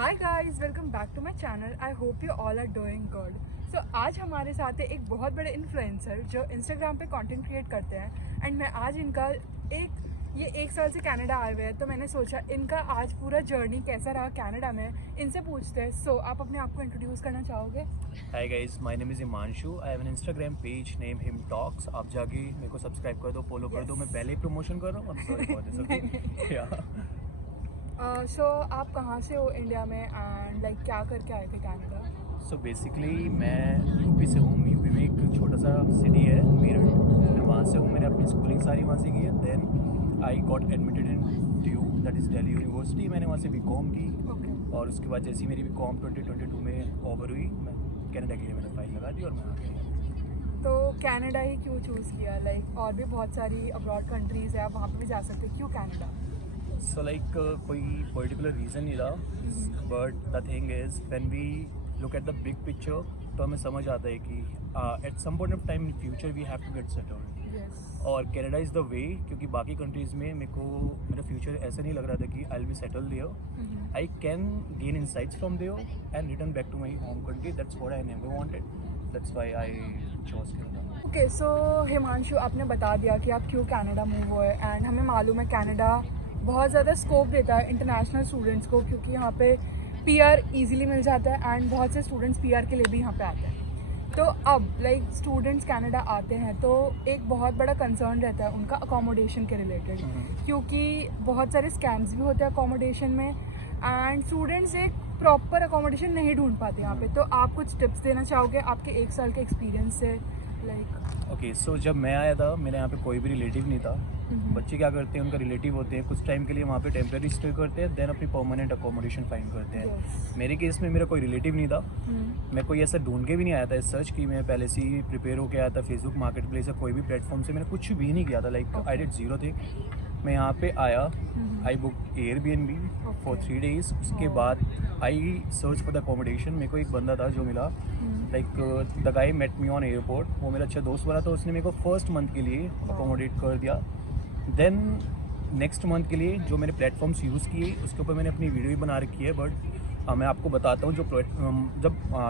Hi guys, welcome back to my channel. I hope you all are doing good. So आज हमारे साथ है एक बहुत बड़े इन्फ्लुएंसर जो इंस्टाग्राम पे कंटेंट क्रिएट करते हैं एंड मैं आज इनका एक साल से कनाडा आए हुए हैं, तो मैंने सोचा इनका आज पूरा जर्नी कैसा रहा कनाडा में इनसे पूछते हैं। सो आप अपने आप को इंट्रोड्यूस करना चाहोगे? Hi guys, my name is Imanshu. I have an Instagram page named Him Talks. आप जाके मेरे को सब्सक्राइब कर दो, फॉलो कर दो। मैं पहले ही प्रमोशन कर रहा हूँ। I'm sorry for this, okay? Yeah. सो आप कहाँ से हो इंडिया में एंड लाइक क्या करके आए थे कनाडा? So basically मैं यूपी से हूँ। यूपी में एक छोटा सा सिटी है मेरठ, मैं वहाँ से हूँ। मैंने अपनी स्कूलिंग सारी वहाँ से की है। Then I got admitted in DU, that is Delhi university. मैंने वहाँ से BCom की और उसके बाद जैसे ही मेरी BCom 2022 में ओवर हुई, मैं कनाडा के लिए मैंने फाइल लगा दी और मैं आ गया। तो कनाडा ही क्यों चूज़ किया? लाइक और भी बहुत सारी अब्रॉड कंट्रीज़ है, आप वहाँ पे भी जा सकते हैं, क्यों कनाडा? So like कोई पर्टिकुलर रीज़न नहीं रहा, but the thing is when we look at the big picture तो हमें समझ आता है कि at some point of time in future we have to get settled. और कनाडा इज़ द वे, क्योंकि बाकी कंट्रीज़ में मेरा फ्यूचर ऐसा नहीं लग रहा था कि I will be settle there. I can gain insights from there and return back to my home country. That's what I never wanted, that's why I chose Canada. Okay, so Himanshu, आपने बता दिया कि आप क्यों कनाडा मूव हुए and हमें मालूम है कनाडा बहुत ज़्यादा स्कोप देता है इंटरनेशनल स्टूडेंट्स को, क्योंकि यहाँ पे PR इजीली मिल जाता है एंड बहुत से स्टूडेंट्स PR के लिए भी यहाँ पे आते हैं। तो अब लाइक स्टूडेंट्स कनाडा आते हैं तो एक बहुत बड़ा कंसर्न रहता है उनका अकोमोडेशन के रिलेटेड, क्योंकि बहुत सारे स्कैम्स भी होते हैं अकोमोडेशन में एंड स्टूडेंट्स एक प्रॉपर अकोमोडेशन नहीं ढूंढ पाते यहाँ पे। तो आप कुछ टिप्स देना चाहोगे आपके 1 साल के एक्सपीरियंस से? लाइक ओके, सो जब मैं आया था मेरे यहाँ पे कोई भी रिलेटिव नहीं था। बच्चे क्या करते हैं, उनका रिलेटिव होते हैं, कुछ टाइम के लिए वहाँ पे टेम्परेरी स्टे करते हैं, देन अपनी परमानेंट अकोमोडेशन फाइंड करते हैं। मेरे केस में मेरा कोई रिलेटिव नहीं था। मैं कोई ऐसा ढूंढ के भी नहीं आया था सर्च की, मैं पहले से ही प्रिपेयर होकर आया था। फेसबुक मार्केट प्लेस या कोई भी प्लेटफॉर्म से मैंने कुछ भी नहीं किया था। Like I did zero thing. मैं यहाँ पे आया, I book Airbnb for 3 days। उसके बाद I search for the accommodation. मेरे को एक बंदा था जो मिला, like the guy met me on airport. वो मेरा अच्छा दोस्त बना, तो उसने मेरे को फर्स्ट मंथ के लिए अकोमोडेट कर दिया। देन नेक्स्ट मंथ के लिए जो मैंने प्लेटफॉर्म्स यूज़ किए उसके ऊपर मैंने अपनी वीडियो भी बना रखी है। बट मैं आपको बताता हूँ,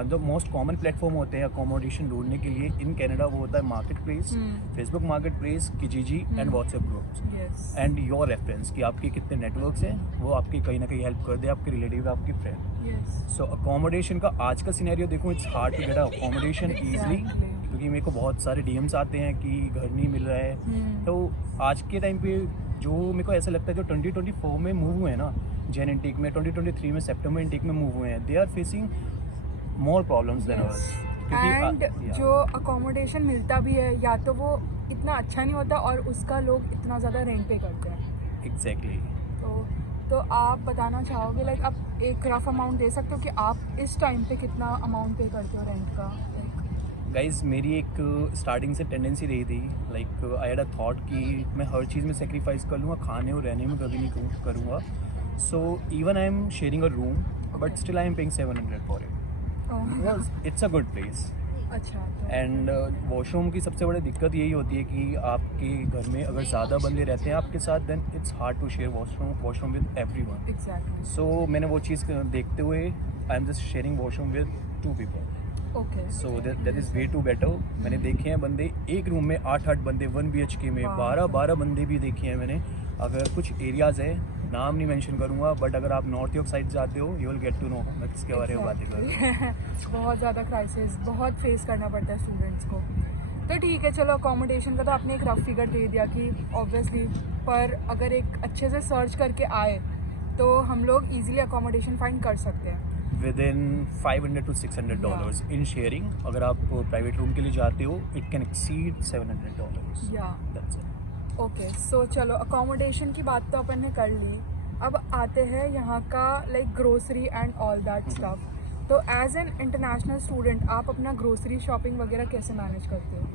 जो मोस्ट कॉमन प्लेटफॉर्म होते हैं अकोमोडेशन ढूंढने के लिए इन कनाडा, वो होता है market place, Facebook market place, Kijiji and WhatsApp groups and your reference कि आपके कितने नेटवर्क्स हैं, वो आपकी कहीं ना कहीं हेल्प कर दे, आपके रिलेटिव, आपकी फ्रेंड। सो अकोमोडेशन का आज का सिनेरियो देखो, it's hard to get accommodation easily, क्योंकि मेरे को बहुत सारे DMs आते हैं कि घर नहीं मिल रहा है। तो आज के टाइम पे जो मेरे को ऐसा लगता है जो 2024 में मूव हुए हैं ना, जैन इंटेक में, 2023 में सितंबर इंटेक में मूव हुए हैं, they are facing more problems than us. And जो अकोमोडेशन मिलता भी है या तो वो इतना अच्छा नहीं होता और उसका लोग इतना ज़्यादा रेंट पे करते हैं। एग्जैक्टली। तो आप बताना चाहोगे, लाइक आप एक रफ अमाउंट दे सकते हो कि आप इस टाइम पे कितना अमाउंट पे करते हो रेंट का? गाइज मेरी एक स्टार्टिंग से टेंडेंसी रही थी, like I had a thought कि मैं हर चीज़ में सेक्रीफाइस कर लूँगा, खाने और रहने में कभी नहीं करूँगा। So even I am sharing a room but still I am paying 700 for it. It's a good place. अच्छा। एंड वॉशरूम की सबसे बड़ी दिक्कत यही होती है कि आपके घर में अगर ज़्यादा बंदे रहते हैं आपके साथ, then it's hard to share washroom with everyone. Exactly. So मैंने वो चीज़ देखते हुए I am just sharing washroom with 2 people। Okay, so that is way to better. मैंने देखे हैं बंदे एक रूम में 8 बंदे, 1 BHK में 12 बंदे भी देखे हैं मैंने। अगर कुछ एरियाज़ है, नाम नहीं मेंशन करूँगा, बट अगर आप नॉर्थ ईस्ट साइड जाते हो, you will get to know मैं किसके बारे में बातें कर रहा हूँ। बहुत ज़्यादा क्राइसिस बहुत फेस करना पड़ता है स्टूडेंट्स को। तो ठीक है, चलो अकोमोडेशन का तो आपने एक रफ फिगर दे दिया कि ऑब्वियसली, पर अगर एक अच्छे से सर्च करके आए तो हम लोग ईजिली अकोमोडेशन फाइंड कर सकते हैं विदिन $500 to $600 इन शेयरिंग। अगर आप प्राइवेट रूम के लिए जाते हो, it can exceed $700। That's it. Okay, so चलो अकोमोडेशन की बात तो अपन ने कर ली। अब आते हैं यहाँ का like grocery and all that stuff. तो एज एन इंटरनेशनल स्टूडेंट आप अपना ग्रोसरी शॉपिंग वगैरह कैसे मैनेज करते हो?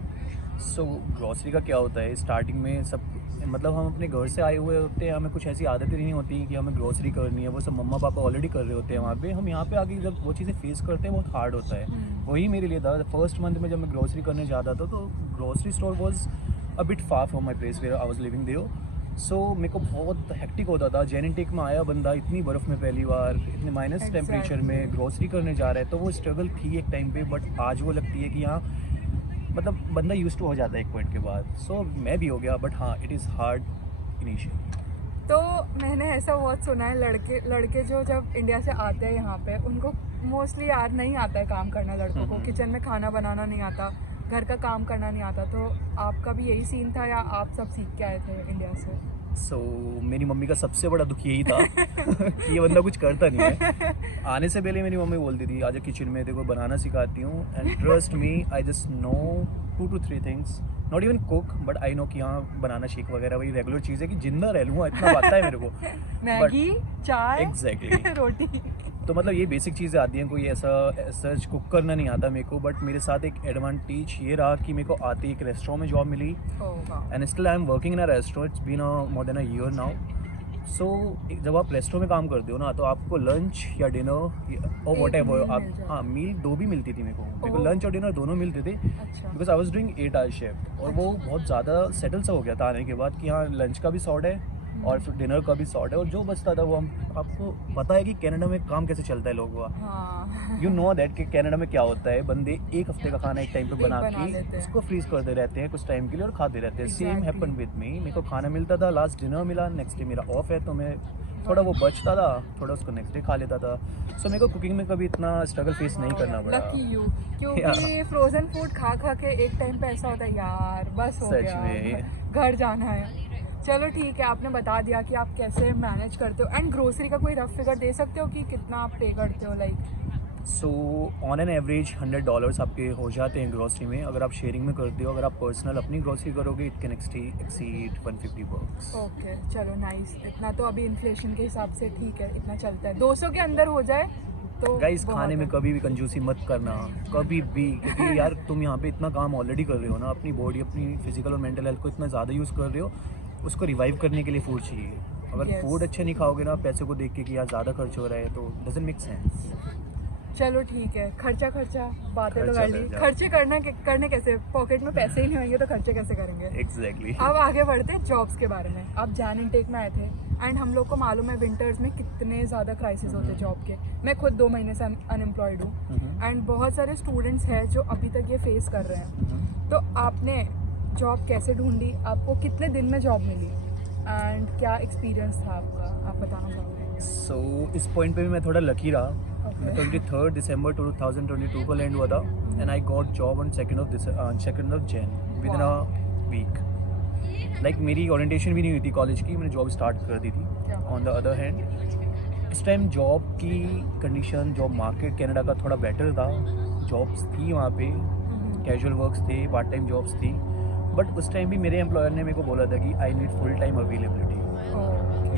सो ग्रॉसरी का क्या होता है, स्टार्टिंग में सब मतलब हम अपने घर से आए हुए होते हैं, हमें कुछ ऐसी आदतें नहीं होती कि हमें ग्रॉसरी करनी है, वो सब मम्मा पापा ऑलरेडी कर रहे होते हैं वहाँ पे। हम यहाँ पे आके जब वो चीज़ें फेस करते हैं बहुत हार्ड होता है। वही मेरे लिए था फर्स्ट मंथ में जब मैं ग्रॉसरी करने जाता था, तो grocery store was a bit far from my place where I was living there. So मेरे को बहुत हेक्टिक होता था। जैन टेक में आया बंदा इतनी बर्फ़ में पहली बार, इतने माइनस टेम्परेचर में ग्रोसरी करने जा रहा है, तो वो स्ट्रगल थी एक टाइम पे, बट आज वो लगती है कि हाँ मतलब बंदा यूज टू हो जाता है एक पॉइंट के बाद। सो मैं भी हो गया, बट हाँ इट इज़ हार्ड इनिशियली। तो मैंने ऐसा बहुत सुना है, लड़के जो जब इंडिया से आते हैं यहाँ पे, उनको मोस्टली यार नहीं आता है काम करना। लड़कों को किचन में खाना बनाना नहीं आता, घर का काम करना नहीं आता। तो आपका भी यही सीन था या आप सब सीख के आए थे इंडिया से? सो मेरी मम्मी का सबसे बड़ा दुख यही था कि ये बंदा कुछ करता नहीं है। आने से पहले मेरी मम्मी बोलती थी आजा किचन में, देखो बनाना सिखाती हूँ, and trust me I just know 2 to 3 things, not even cook, but I know कि हाँ बनाना शेक वगैरह वही रेगुलर चीज़ है कि जिंदा रह लूँगा, इतना आता है मेरे को। मैगी, चाय, एग्जैक्टली रोटी। तो मतलब ये बेसिक चीज़ें आती हैं, कोई ऐसा सर्च कुक करना नहीं आता मेरे को। बट मेरे साथ एक एडवांटेज ये रहा कि मेरे को आती एक रेस्टोरेंट में जॉब मिली, and still I am working in a restaurant, it's been more than a year now. So जब आप रेस्टोरेंट में काम करते हो ना, तो आपको लंच या डिनर और वट एवर आप, हाँ मील 2 भी मिलती थी मेरे को लंच और डिनर दोनों मिलते थे, because I was doing 8 hour shift. और वो बहुत ज़्यादा सेटल सा हो गया था आने के बाद कि हाँ लंच का भी सॉर्ट है और फिर डिनर का भी सॉर्ट है, और जो बचता था वो हम, आपको पता है कि कनाडा में काम कैसे चलता है लोगों का। यू नो दैट कि कनाडा में क्या होता है, बंदे एक हफ्ते का खाना एक टाइम पे बना के उसको फ्रीज करते रहते हैं कुछ टाइम के लिए और खाते रहते हैं। सेम हैपन विद मी, मेरे को खाना मिलता था, लास्ट डिनर मिला, नेक्स्ट डे मेरा ऑफ है, तो मैं थोड़ा वो बचता था, थोड़ा उसको नेक्स्ट डे खा लेता था। सो मेरे को कुकिंग में कभी इतना स्ट्रगल फेस नहीं करना पड़ा। क्योंकि फ्रोजन फूड खा के एक टाइम पे ऐसा होता है यार बस हो सच गया, में घर जाना है। चलो ठीक है, आपने बता दिया कि आप कैसे मैनेज करते हो। एंड ग्रोसरी का कोई रफ फिगर दे सकते हो कि कितना आप पे करते हो? Like so on an average $100 आपके हो जाते हैं ग्रोसरी में, अगर आप शेयरिंग में करते हो। अगर आप पर्सनल अपनी ग्रोसरी करोगे, इट कैन एक्सीड $150। ओके, चलो नाइस। इतना तो अभी इन्फ्लेशन के हिसाब से ठीक है, इतना चलता है। 200 के अंदर हो जाए तो गाइस खाने में कभी भी कंजूसी मत करना, कभी भी, क्योंकि यार तुम यहाँ पे इतना काम ऑलरेडी कर रहे हो ना, अपनी बॉडी, अपनी फिजिकल और मेंटल हेल्थ को इतना ज़्यादा यूज़ कर रहे हो, उसको रिवाइव करने के लिए फूड चाहिए। अगर फूड अच्छे नहीं खाओगे ना, पैसे को देख के कि यार ज़्यादा खर्च हो रहा है, तो डजंट मेक सेंस। चलो ठीक है, खर्चा बातें तो कर ली। खर्चे करने कैसे? पॉकेट में पैसे ही नहीं होंगे तो खर्चे कैसे करेंगे? एग्जैक्टली। अब आगे बढ़ते हैं जॉब्स के बारे में। आप जैन इनटेक में आए थे, एंड हम लोग को मालूम है विंटर्स में कितने ज़्यादा क्राइसिस होते हैं जॉब के। मैं खुद 2 महीने से अनएम्प्लॉयड हूँ, एंड बहुत सारे स्टूडेंट्स हैं जो अभी तक ये फेस कर रहे हैं। तो आपने जॉब कैसे ढूंढी? आपको कितने दिन में जॉब मिली, एंड क्या एक्सपीरियंस था आपका, आप बताना चाहोगे? सो इस पॉइंट पे भी मैं थोड़ा लकी रहा। मैं 23 दिसंबर 2022 को लैंड हुआ था, and I got job on 2nd of Jan within a week. Like मेरी ओरिएंटेशन भी नहीं हुई थी कॉलेज की, मैंने जॉब स्टार्ट कर दी थी। ऑन द अदर हैंड इस टाइम जॉब की कंडीशन, जॉब मार्केट कनाडा का थोड़ा बेटर था। जॉब्स थी वहाँ पे, कैजुअल वर्क्स थे, पार्ट टाइम जॉब्स थी, बट उस टाइम भी मेरे एम्प्लॉयर ने मेरे को बोला था कि I need full time availability.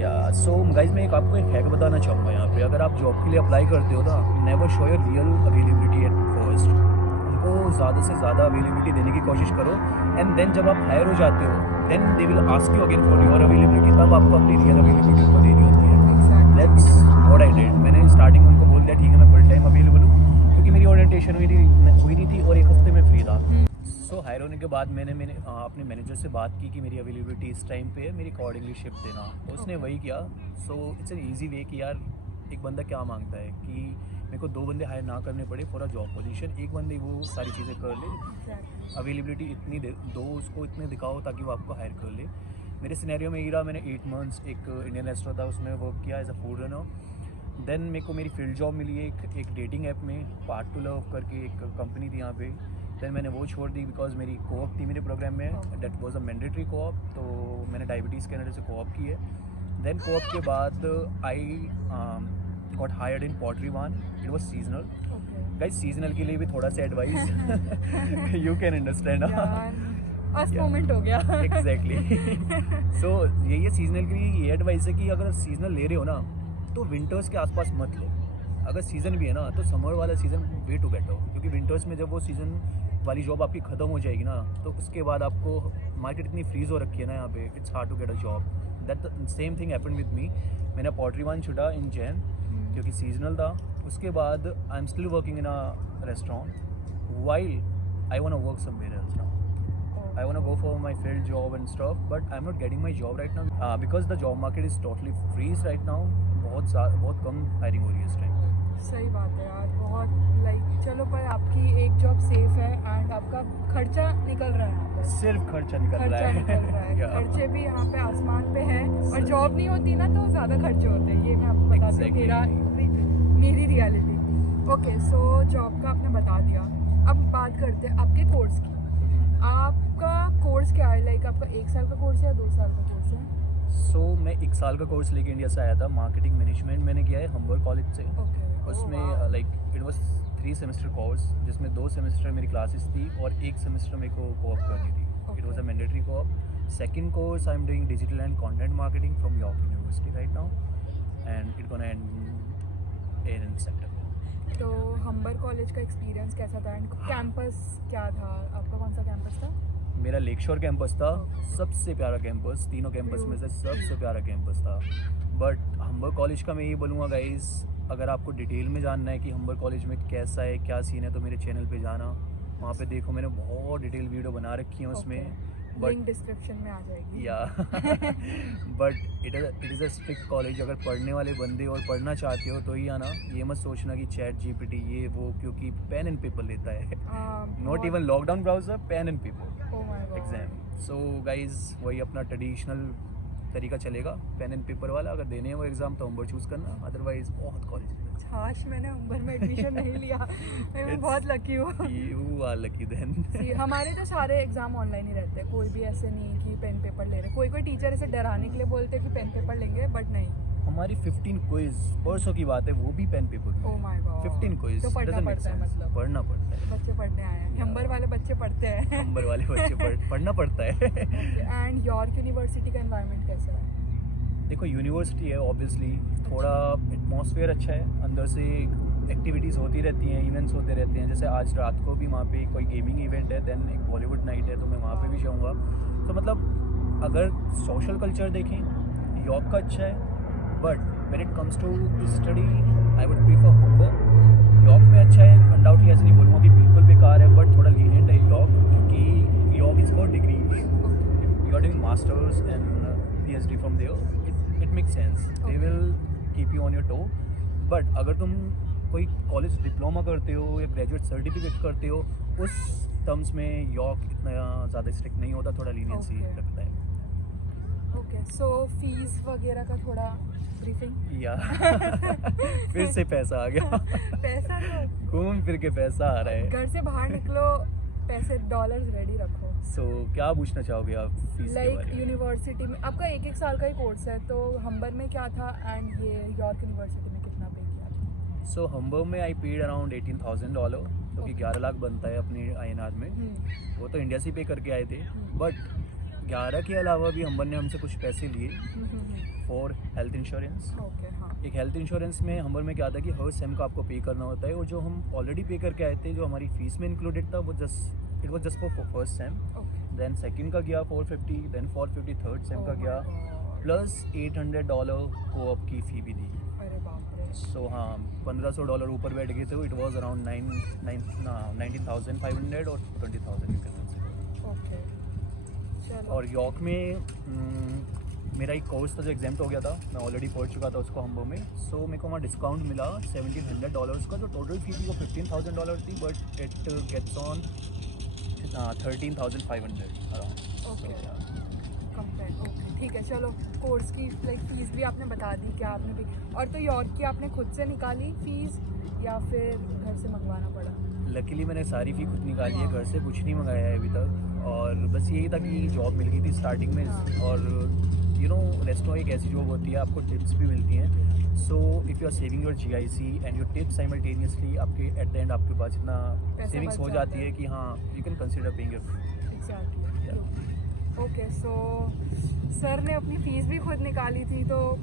या सो गाइज मैं आपको एक हैक बताना चाहूँगा यहाँ पे। अगर आप जॉब के लिए अप्लाई करते हो ना, never show your real availability at first. उनको ज़्यादा से ज़्यादा अवेलेबिलिटी देने की कोशिश करो, एंड देन जब आप हायर हो जाते हो, then they will ask you again for your availability, तब आपको अपनी रियल अवेलेबिलिटी उनको देनी होती है। That's what I did. मैंने स्टार्टिंग में उनको बोल दिया ठीक है मैं फुल टाइम अवेलेबल हूँ, क्योंकि मेरी ओरिएंटेशन हुई नहीं थी और एक हफ्ते में फ्री था। सो हायर होने के बाद मैंने अपने मैनेजर से बात की कि मेरी अवेलेबिलिटी इस टाइम पे है, मेरी अकॉर्डिंगली शिफ्ट देना। तो उसने वही किया। So it's an easy way कि यार एक बंदा क्या मांगता है कि मेरे को 2 बंदे हायर ना करने पड़े फॉर अ जॉब पोजीशन, एक बंदे वो सारी चीज़ें कर ले, अवेलेबिलिटी इतनी दो उसको, इतने दिखाओ ताकि वो आपको हायर कर ले। मेरे सिनेरियो में ये रहा, मैंने 8 मंथ्स एक इंडियन रेस्टोरेंट था उसमें वर्क किया as a food runner. Then मेरे को मेरी फील्ड जॉब मिली एक डेटिंग ऐप में, पार्ट टू लव करके एक कंपनी थी यहाँ पे। देन मैंने वो छोड़ दी बिकॉज मेरी कोऑप थी मेरे प्रोग्राम में, that was a mandatory co-op, तो मैंने डायबिटीज़ कनाडा से कोऑप की है। देन कोऑप के बाद I got hired in pottery one, it was seasonal. Guys seasonal के लिए भी थोड़ा सा advice you can understand, moment हो गया। एग्जैक्टली। सो यही है सीजनल के लिए ये एडवाइस है कि अगर सीजनल ले रहे हो ना, तो विंटर्स के आसपास मत लो। अगर सीज़न भी है ना, तो समर वाला सीज़न वे टू गेट हो, क्योंकि विंटर्स में जब वो सीज़न वाली जॉब आपकी ख़त्म हो जाएगी ना, तो उसके बाद आपको मार्केट इतनी फ्रीज हो रखी है ना यहाँ पे, it's hard to get a job. That same thing happen with me. मैंने पॉटरी वन छुटा इन जैन क्योंकि सीजनल था। उसके बाद I am still working in a restaurant while I want to work somewhere else now. I want to go for my field job and stuff, but I'm not getting my job right now because the job market is totally freeze right now. बहुत कम hiring हो रही है इस time. सही बात है यार, बहुत लाइक चलो पर आपकी एक जॉब सेफ है एंड आपका खर्चा निकल रहा है यहाँ पे। सिर्फ खर्चा निकल रहा है। Yeah. खर्चे भी यहाँ पे आसमान पे हैं और जॉब नहीं होती ना तो ज़्यादा खर्चे होते हैं, ये मैं आपको बताती हूँ, मेरी रियलिटी। ओके, सो जॉब का आपने बता दिया, अब बात करते हैं आपके कोर्स की। आपका कोर्स क्या है? लाइक आपका 1 साल का कोर्स है या 2 साल का कोर्स है? सो मैं 1 साल का कोर्स लेके इंडिया से आया था, मार्केटिंग मैनेजमेंट मैंने किया है हम्बर कॉलेज से। उसमें like it was 3 semester course जिसमें 2 सेमेस्टर मेरी क्लासेस थी और 1 सेमेस्टर मेरे को कोऑप करनी थी। It was a mandatory co-op. Second course I am doing digital and content marketing from York University right now and it gonna end in September. तो Humber college का experience कैसा था एंड कैंपस क्या था आपका? कौन सा कैंपस था? मेरा लेक शोर कैंपस था, सबसे प्यारा कैंपस, तीनों कैंपस में से सबसे प्यारा कैंपस था। बट हम्बर कॉलेज का मैं ये बोलूँगा गाइस, अगर आपको डिटेल में जानना है कि हम्बर कॉलेज में कैसा है क्या सीन है तो मेरे चैनल पे जाना, वहाँ पे देखो मैंने बहुत डिटेल वीडियो बना रखी है उसमें। लिंक डिस्क्रिप्शन में आ जाएगी। या but it is a strict college. अगर पढ़ने वाले बंदे और पढ़ना चाहते हो तो ही आना, ये मत सोचना कि चैट जीपीटी ये वो, क्योंकि पेन एंड पेपर लेता है। Not even lockdown browser, pen and paper exam. So guys वही अपना ट्रेडिशनल तरीका चलेगा, पेन एंड पेपर वाला। अगर देने हैं वो एग्जाम तो हम्बर चूज़ करना, अदरवाइज बहुत कॉलेज। हाश मैंने हम्बर में एडमिशन नहीं लिया, मैं बहुत लकी हूँ। You are lucky then. हमारे तो सारे एग्जाम ऑनलाइन ही रहते हैं, कोई भी ऐसे नहीं कि पेन पेपर ले रहे। कोई टीचर ऐसे डराने के लिए बोलते हैं कि पेन पेपर लेंगे, बट नहीं। हमारी 15 क्विज परसों की बात है, वो भी pen paper. Oh my God, 15 quiz. तो पढ़ना पड़ता है, मतलब पढ़ना पड़ता है। बच्चे पढ़ने आए हैं, हम्बर वाले बच्चे पढ़ते हैं। हम्बर वाले बच्चे पढ़ना पड़ता है। एंड यॉर्क यूनिवर्सिटी का एनवायरनमेंट कैसा है? देखो यूनिवर्सिटी है, ऑब्वियसली थोड़ा एटमॉस्फेयर अच्छा है, अंदर से एक्टिविटीज़ होती रहती हैं, इवेंट्स होते रहते हैं। जैसे आज रात को भी वहाँ पे कोई गेमिंग इवेंट है, देन एक बॉलीवुड नाइट है, तो मैं वहाँ पे भी जाऊँगा। तो मतलब अगर सोशल कल्चर देखें यॉर्क का अच्छा है, but when it comes to study I would prefer Humber. York में अच्छा है, अनडाउटली ऐसे नहीं बोलूँगा कि बिल्कुल बेकार है, बट थोड़ा लीजेंड है यॉर्क, क्योंकि York is for degree. You are doing masters and PhD from there, it makes sense. They will keep you on your toe. But अगर तुम कोई कॉलेज डिप्लोमा करते हो या ग्रेजुएट सर्टिफिकेट करते हो, उस टर्म्स में यॉर्क इतना ज़्यादा स्ट्रिक्ट नहीं होता, थोड़ा लीनियंसी रखता है। ओके, सो फीस वगैरह का थोड़ा ब्रीफिंग। या फिर से पैसा आ गया। पैसा तो घूम फिर के पैसा आ रहा है। घर से बाहर निकलो, पैसे डॉलर्स रेडी रखो। सो क्या पूछना चाहोगे आप फीस के बारे में? यूनिवर्सिटी में आपका 1 साल का ही कोर्स है, तो हम्बर में क्या था एंड ये यॉर्क यूनिवर्सिटी में कितना पे किया था? सो हम्बर में आई पेड अराउंड $18,000, जो कि 11 लाख बनता है अपनी INR में। वो तो इंडिया से पे करके आए थे, बट 11 के अलावा भी हम्बर ने हमसे कुछ पैसे लिए फॉर हेल्थ इंश्योरेंस। एक हेल्थ इंश्योरेंस में हम्बर में क्या था कि हर सेम का आपको पे करना होता है, और जो हम ऑलरेडी पे करके आए थे, जो हमारी फीस में इंक्लूडेड था, वो it was just for first sem. Then second का गया 450, देन 450 थर्ड सेम का गया, प्लस $800 को ऑप की फ़ी भी दी। अरे बाप रे। सो हाँ, $1,500 ऊपर बैठ गए थे। इट वाज अराउंड 19,500 और 20,000 यू कैन कंसीडर। ओके, चलो। और यॉर्क में मेरा एक कोर्स था जो एग्जाम हो गया था, मैं ऑलरेडी पढ़ चुका था उसको हम्बर में। सो मेरे को वहाँ डिस्काउंट मिला $1,700 का, जो टोटल फी थी वो $15,000 थी, but it gets on 13,500 around. Okay, ठीक है, चलो। कोर्स की लाइक फीस भी आपने बता दी, क्या आपने भी, और तो यॉर्क की आपने खुद से निकाली फीस या फिर घर से मंगवाना पड़ा? लकीली मैंने सारी फ़ी खुद निकाली है, घर से कुछ नहीं मंगाया है अभी तक। और बस यही था कि जॉब मिल गई थी स्टार्टिंग में, और यू नो रेस्टो एक ऐसी जॉब होती है, आपको टिप्स भी मिलती हैं। So if you are saving your GIC and your tips simultaneously, आपके एट द एंड आपके पास इतना सेविंग्स हो जाती है कि हाँ you can consider paying your fee. Exactly. Okay, so sir ने अपनी फ़ीस भी खुद निकाली थी, तो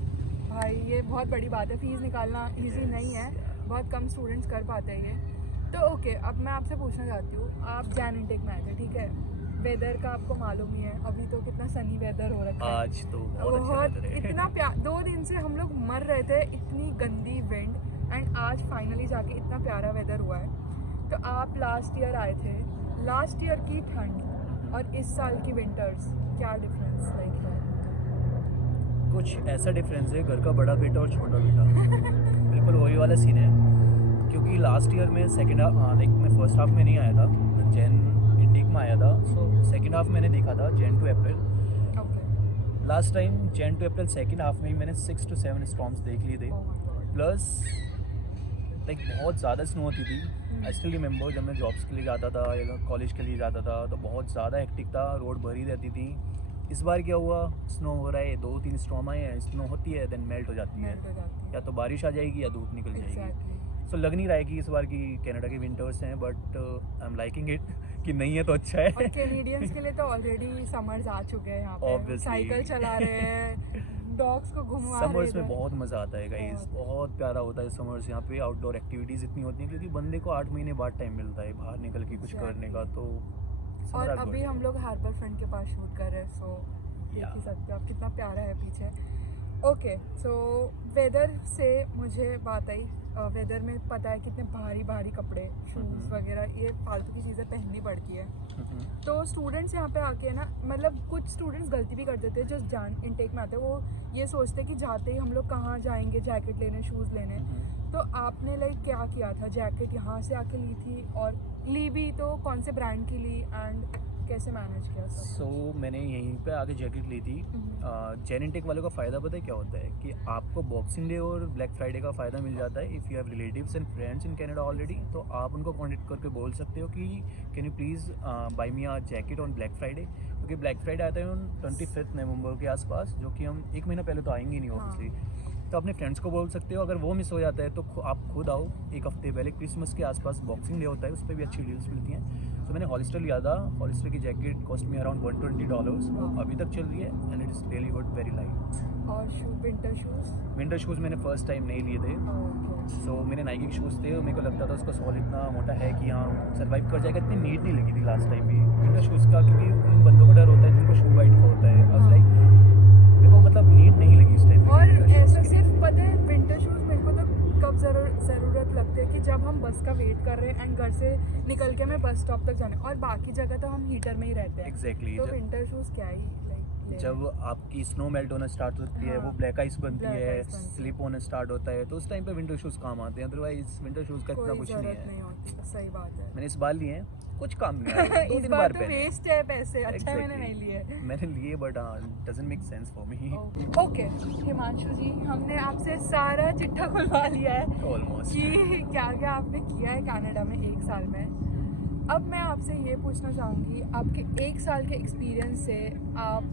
भाई ये बहुत बड़ी बात है। फ़ीस निकालना ईजी नहीं है, बहुत कम स्टूडेंट्स कर पाते हैं ये। तो ओके, अब मैं आपसे पूछना चाहती हूँ, आप जैन इनटेक में आए थे, ठीक है, वेदर का आपको मालूम ही है, अभी तो कितना सनी वेदर हो रखा है। आज तो बहुत अच्छा वेदर है। इतना 2 दिन से हम लोग मर रहे थे, इतनी गंदी विंड, एंड आज फाइनली जाके इतना प्यारा वेदर हुआ है। तो आप लास्ट ईयर आए थे, लास्ट ईयर की ठंड और इस साल की विंटर्स क्या डिफरेंस लाइक है? कुछ ऐसा डिफरेंस है, घर का बड़ा बेटा और छोटा बेटा बिल्कुल वही वाला सीन है। क्योंकि लास्ट ईयर में सेकेंड हाफ लाइक मैं फर्स्ट हाफ में नहीं आया था, जैन इंटेक में आया था। सो सेकेंड हाफ मैंने देखा था Jan to April. Okay. Last time Jan to April second half में ही मैंने 6 to 7 स्टॉर्म्स देख लिए थे। ओह माय गॉड। प्लस लाइक बहुत ज़्यादा स्नो होती थी। आई स्टिल रिमेंबर जब मैं जॉब्स के लिए जाता था या कॉलेज के लिए जाता था तो बहुत ज़्यादा हेक्टिक था, रोड भरी रहती थी। इस बार क्या हुआ, स्नो हो रहा है, 2-3 स्टॉर्म आए हैं, स्नो होती है देन मेल्ट हो जाती है, मेल्ट हो जाती है। या तो बारिश आ जाएगी या धूप निकल जाएगी। एग्जैक्टली। सो लग नहीं रहा है कि इस बार की कनाडा की विंटर्स हैं, but I am liking it कि नहीं है तो अच्छा और है। कैनेडियंस के लिए तो ऑलरेडी समर्स आ चुके हैं यहाँ पे। Obviously. साइकिल चला रहे हैं, डॉग्स को घुमा रहे समर्स में हैं। बहुत मज़ा आता है गाइस, बहुत प्यारा होता है समर्स। यहाँ पे आउटडोर एक्टिविटीज़ इतनी होती हैं क्योंकि बंदे को 8 महीने बाद टाइम मिलता है बाहर निकल के कुछ करने का। तो और summer are अभी good. हम लोग हार्बर फ्रंट के पास शूट कर रहे हैं, सो देख ही Yeah. सकते हो आप कितना प्यारा है पीछे। ओके, सो वेदर से मुझे बात आई। वेदर में पता है कितने भारी भारी कपड़े, शूज़ वगैरह, ये फालतू की चीज़ें पहननी पड़ती है। तो स्टूडेंट्स यहाँ पे आके ना, मतलब कुछ स्टूडेंट्स गलती भी कर देते हैं जो जान इनटेक में आते हैं, वो ये सोचते हैं कि जाते ही हम लोग कहाँ जाएंगे जैकेट लेने, शूज़ लेने। तो आपने लाइक क्या किया था? जैकेट यहाँ से आके ली थी, और ली भी तो कौन से ब्रांड की ली एंड कैसे मैनेज किया सब? सो मैंने यहीं पे आके जैकेट ली थी। जैन इनटेक वालों का फ़ायदा पता है क्या होता है कि आपको बॉक्सिंग डे और ब्लैक फ्राइडे का फ़ायदा मिल जाता है। If you have relatives and friends in Canada already, तो आप उनको कॉन्टेक्ट करके बोल सकते हो कि can you please buy me a jacket on Black Friday. क्योंकि ब्लैक फ्राइडे आता है ऑन 25 नवंबर के आसपास, जो कि हम 1 महीना पहले तो आएंगे नहीं ऑब्वियसली। तो अपने फ्रेंड्स को बोल सकते हो, अगर वो मिस हो जाता है तो आप खुद आओ 1 हफ्ते पहले। क्रिसमस के आसपास बॉक्सिंग डे होता है, उस पर भी अच्छी डील्स मिलती हैं। तो मैंने हॉलिस्टर लिया था। हॉलिस्टर की जैकेट कॉस्ट में अराउंड $120, अभी तक चल रही है and it is really good, very light. और विंटर शूज़? विंटर शूज़ मैंने फर्स्ट टाइम नहीं लिए थे। ओके। सो मेरे नाइकी के शूज़ थे, मेरे को लगता था उसका सोल इतना मोटा है कि हाँ सर्वाइव कर जाएगा। इतनी नीट नहीं लगी थी लास्ट टाइम भी विंटर शूज़ का, क्योंकि उन बंदों को डर होता है जिनको शू वाइट का होता है। और लाइक मेरे को मतलब नीट नहीं लगी इस टाइम। और ऐसा सिर्फ पता है, विंटर शूज़ मेरे को तो कब ज़रूरत लगती है कि जब हम बस का वेट कर रहे हैं एंड घर से निकल के हमें बस स्टॉप तक जाना है, और बाकी जगह तो हम हीटर में ही रहते हैं। एग्जैक्टली। तो विंटर शूज़ क्या ही लाइक जब आपकी स्नो मेल्ट होना स्टार्ट होती है, वो ब्लैक आइस बनती Black है, ice बनती है। स्लिप होना स्टार्ट होता है, तो उस टाइम पे विंटर शूज़ काम आते हैं। अदरवाइज विंटर शूज़ का इतना कोई कुछ नहीं ज़रूरत है। नहीं होती। सही बात है। मैंने इस बार लिए हैं, कुछ काम नहीं आए, इस 2-3 बार बार तो पहने। वेस्ट है पैसे, अच्छा है मैंने Exactly. नहीं लिए। मैंने लिए but doesn't make sense for me okay Himanshu ji, हमने आपसे सारा चिट्ठा खुलवा लिया है ऑलमोस्ट। कि क्या क्या आपने किया है कनाडा में 1 साल में। अब मैं आपसे ये पूछना चाहूँगी, आपके 1 साल के एक्सपीरियंस से आप,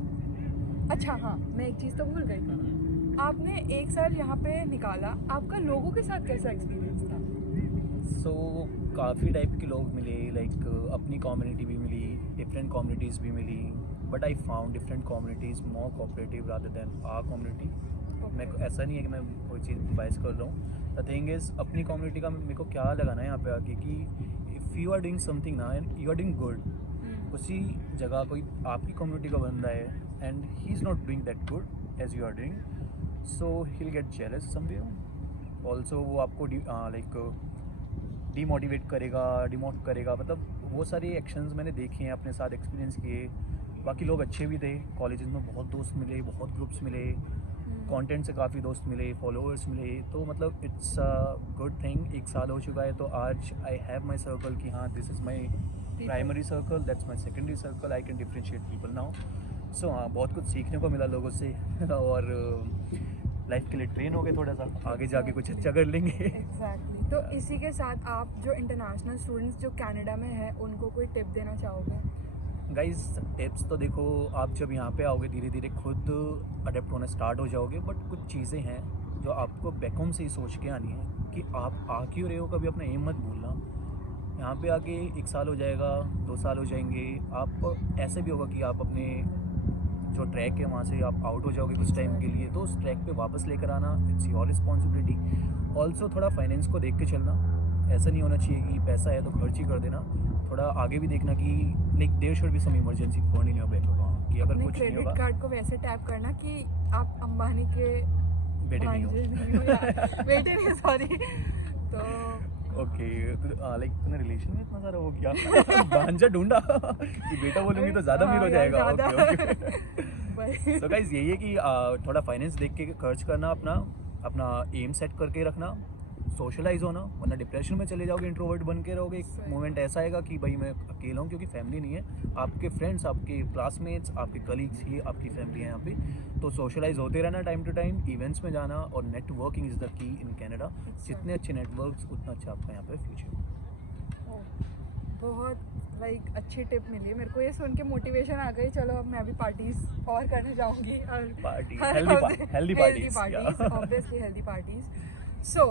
अच्छा हाँ मैं एक चीज़ तो भूल गई, आपने 1 साल यहाँ पे निकाला, आपका लोगों के साथ कैसा एक्सपीरियंस था? सो काफ़ी टाइप के लोग मिले, लाइक अपनी कम्युनिटी भी मिली, डिफरेंट कम्युनिटीज़ भी मिली, but I found different communities more cooperative rather than our community. मैं ऐसा नहीं है कि मैं कोई चीज़ बाइस कर रहा हूँ। द थिंग इज़ अपनी कम्युनिटी का मेरे को क्या लगाना है यहाँ पे आके कि if you are doing something ना and you are doing good, उसी जगह कोई आपकी कम्युनिटी का बंदा है and he is not doing that good as you are doing, so he will get jealous somewhere. Also वो आपको लाइक डीमोटिवेट करेगा, डिमोट करेगा, मतलब वो सारे एक्शंस मैंने देखे हैं, अपने साथ एक्सपीरियंस किए। बाकी लोग अच्छे भी थे, कॉलेजेस में बहुत दोस्त मिले, बहुत ग्रुप्स मिले, कंटेंट से काफ़ी दोस्त मिले, फॉलोअर्स मिले, तो मतलब इट्स अ गुड थिंग। 1 साल हो चुका है तो आज आई हैव माई सर्कल कि हाँ this is my primary circle, that's my secondary circle, I can differentiate people now. So हाँ बहुत कुछ सीखने को मिला लोगों से और लाइफ के लिए ट्रेन हो गए थोड़ा सा, आगे जाके कुछ अच्छा कर लेंगे। एग्जैक्टली। तो इसी के साथ आप जो इंटरनेशनल स्टूडेंट्स जो कनाडा में हैं उनको कोई टिप देना चाहोगे? गाइस टिप्स तो देखो, आप जब यहाँ पे आओगे धीरे धीरे खुद अडेप्ट होना स्टार्ट हो जाओगे, बट कुछ चीज़ें हैं जो आपको बैक होम से ही सोच के आनी है कि आप आ क्यों रहे हो, कभी अपना एम मत भूलना। यहाँ पे आके 1 साल हो जाएगा, 2 साल हो जाएंगे, आप ऐसे भी होगा कि आप अपने जो ट्रैक है वहाँ से आप आउट हो जाओगे कुछ टाइम के लिए, तो उस ट्रैक पे वापस लेकर आना इट्स योर रिस्पॉन्सिबिलिटी। ऑल्सो थोड़ा फाइनेंस को देख के चलना, ऐसा नहीं होना चाहिए कि पैसा है तो खर्च ही कर देना, थोड़ा आगे भी देखना कि like there should be some emergency fund in your bank account, कि अगर अपने कुछ नहीं क्रेडिट होगा कार्ड को वैसे टैप करना कि आप अंबानी के बेटे नहीं हो। भांजे नहीं हो या बेटे नहीं, सॉरी। तो ओके लाइक तूने रिलेशन में इतना सारा हो गया भांजा ढूंढा कि बेटा बोलूंगी तो ज्यादा अमीर हो जाएगा। ज़्यादा। ओके ओके सो गाइस यही है कि थोड़ा फाइनेंस देख के खर्च करना, अपना एम सेट करके रखना, सोशलाइज होना, वरना डिप्रेशन में चले जाओगे, इंट्रोवर्ट बन के रहोगे। एक सही। मोमेंट मोमेंट ऐसा आएगा कि भाई मैं अकेला हूँ, क्योंकि फैमिली नहीं है, आपके फ्रेंड्स, आपके क्लासमेट्स, आपके कलीग्स ही आपकी फैमिली है यहाँ पे। तो सोशलाइज होते रहना, टाइम टू टाइम इवेंट्स में जाना, और networking is the key in Canada. जितने अच्छे नेटवर्क्स उतना अच्छा आपका यहाँ पे फ्यूचर। बहुत लाइक अच्छी टिप मिली मेरे को, ये सुन के मोटिवेशन आ गई। चलो अब मैं भी पार्टीज और करने जाऊंगी और party healthy healthy parties, parties obviously healthy parties. So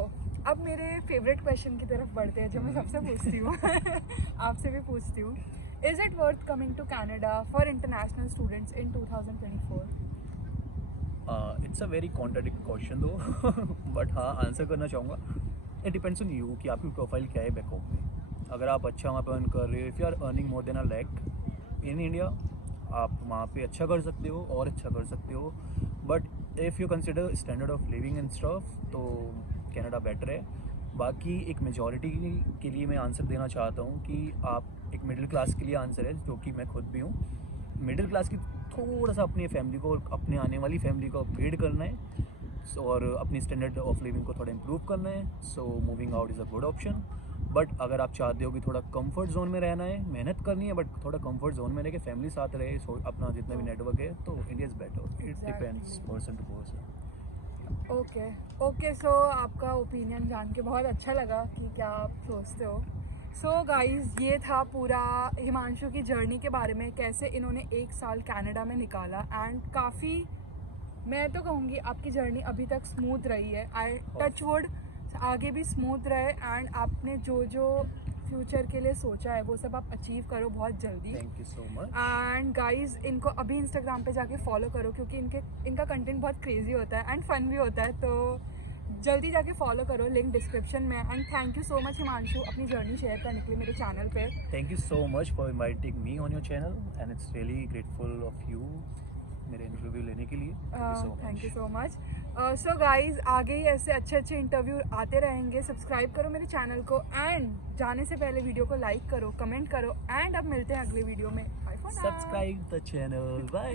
अब मेरे फेवरेट क्वेश्चन की तरफ बढ़ते हैं, जो मैं सबसे पूछती हूँ आपसे भी पूछती हूँ। Is it worth coming to Canada for international students in 2024? It's a very contradict question though but हाँ आंसर करना चाहूँगा। इट डिपेंड्स ऑन यू कि आपकी प्रोफाइल क्या है बैक होम में। अगर आप अच्छा वहाँ पे अर्न कर रहे हो, if you are earning more than a lakh in India, आप वहाँ पे अच्छा कर सकते हो और अच्छा कर सकते हो। But if you consider standard of living and stuff, तो कनाडा बेटर है। बाकी एक मेजॉरिटी के लिए मैं आंसर देना चाहता हूँ कि आप एक मिडिल क्लास के लिए आंसर है, जो कि मैं खुद भी हूँ। मिडिल क्लास की थोड़ा सा अपनी फैमिली को और अपने आने वाली फैमिली को अपग्रेड करना है, और अपनी स्टैंडर्ड ऑफ लिविंग को थोड़ा इम्प्रूव करना है। So moving out is a good option. But अगर आप चाहते हो कि थोड़ा कंफर्ट जोन में रहना है, मेहनत करनी है, बट थोड़ा कंफर्ट जोन में रह के फैमिली साथ रहे, सो अपना जितना भी नेटवर्क है, तो India is better. It depends person to person. Okay so आपका ओपिनियन जान के बहुत अच्छा लगा कि क्या आप सोचते हो। सो गाइस ये था पूरा हिमांशु की जर्नी के बारे में, कैसे इन्होंने 1 साल कनाडा में निकाला। एंड काफ़ी, मैं तो कहूँगी आपकी जर्नी अभी तक स्मूथ रही है। आई टच वुड आगे भी स्मूथ रहे, एंड आपने जो जो फ्यूचर के लिए सोचा है वो सब आप अचीव करो बहुत जल्दी। Thank you so much. And guys इनको अभी इंस्टाग्राम पे जाके फॉलो करो, क्योंकि इनका कंटेंट बहुत क्रेजी होता है एंड फन भी होता है, तो जल्दी जाके फॉलो करो, लिंक डिस्क्रिप्शन में। And thank you so much Himanshu अपनी जर्नी शेयर करने के लिए मेरे चैनल पे। Thank you so much for inviting me on your channel, and it's really grateful of you मेरे इंटरव्यू लेने के लिए। Thank you so much. So guys आगे ही ऐसे अच्छे अच्छे इंटरव्यू आते रहेंगे। सब्सक्राइब करो मेरे चैनल को, एंड जाने से पहले वीडियो को लाइक करो, कमेंट करो, एंड अब मिलते हैं अगले वीडियो में। Bye for now. Subscribe the channel, bye.